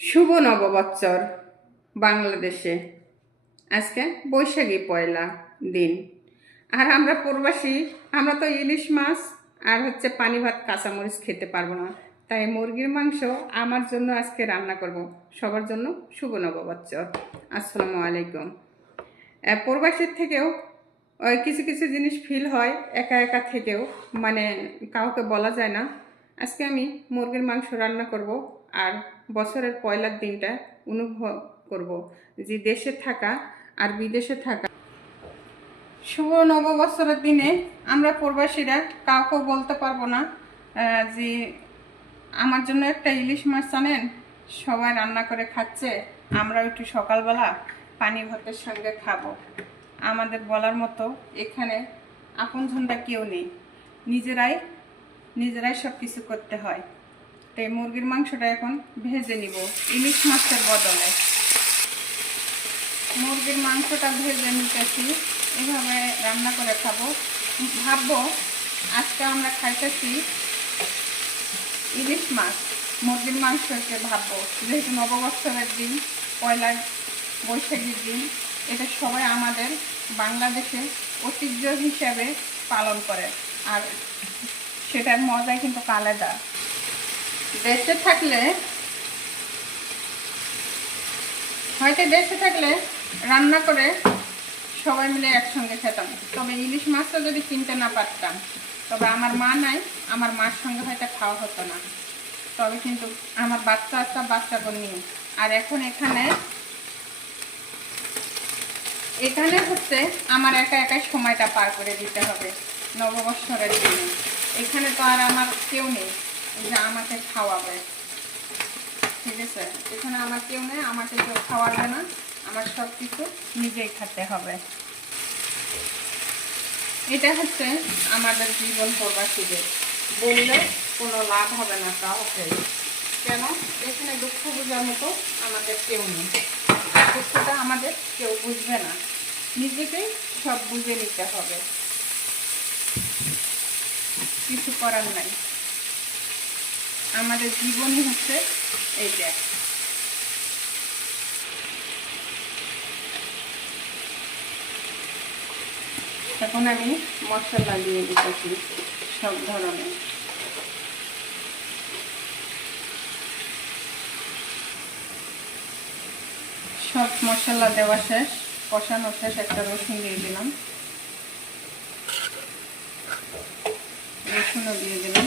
শুভ নববৎসর বাংলাদেশে আজকে বৈশাখী পয়লা দিন। আর আমরা প্রবাসী, আমরা তো ইলিশ মাছ আর পানি ভাত কাঁচামরিচ খেতে পারবো না, তাই মুরগির মাংস আমার জন্য আজকে রান্না করব। সবার জন্য শুভ নববৎসর। আসসালামু আলাইকুম। প্রবাসীর থেকেও কিছু কিছু জিনিস ফিল হয় একা একা থেকেও, মানে কাউকে বলা যায় না। আজকে আমি মুরগির মাংস রান্না করব আর বছরের পয়লার দিনটা অনুভব করব যে দেশে থাকা আর বিদেশে থাকা। শুভ নববৎসরের দিনে আমরা প্রবাসীরা কাউকে বলতে পারবো না যে আমার জন্য একটা ইলিশ মাছ আনেন। সবাই রান্না করে খাচ্ছে, আমরা একটু সকালবেলা পানি ভাতের সঙ্গে খাবো। আমাদের বলার মতো এখানে আপনজনটা কেউ নেই, নিজেরাই সব কিছু করতে হয়। তাই মুরগির মাংসটা এখন ভেজে নিব ইলিশ মাছের বদলে। মুরগির মাংসটা ভেজে নিতেছি, এভাবে রান্না করে খাবো। ভাববো আজকে আমরা খাইতেছি ইলিশ মাছ, মুরগির মাংসকে ভাববো, যেহেতু নববৎসরের দিন, পয়লা বৈশাখীর দিন, এটা সবাই আমাদের বাংলাদেশে ঐতিহ্য হিসাবে পালন করে। আর সেটার মজাই কিন্তু আলাদা। দেশে থাকলে রান্না করে সবাই মিলে একসঙ্গে খেতাম, তবে ইলিশ মাছটা যদি কিনতে না পারতাম, তবে আমার মা নাই, আমার মার সঙ্গে হয়তো খাওয়া হতো না। তবে কিন্তু আমার বাচ্চাকে নিয়ে, আর এখন এখানে আমার একাই সময়টা পার করে দিতে হবে নববৎসরের দিনে। এখানে তো আর আমার কেউ নেই যে আমাকে খাওয়াবে, ঠিক আছে? এখানে আমার কেউ নেই, আমাকে কেউ খাওয়াবে না, আমার সব কিছু নিজেই খেতে হবে। এটা আমাদের জীবন প্রবাসীদের, বললে কোনো লাভ হবে না কাউকে। কেন? এখানে দুঃখ বোঝার মতো আমাদের কেউ নেই, দুঃখটা আমাদের কেউ বুঝবে না, নিজেকেই সব বুঝে নিতে হবে, কিছু করার নাই। আমাদের জীবনই এইটা। এখন আমি মশলা দিয়ে দিতেছি সব ধরনের। সব মশলা দেওয়া শেষ, কষানো শেষ। একটা রসুন দিয়ে দিলাম, রসুনও দিয়ে দিলাম।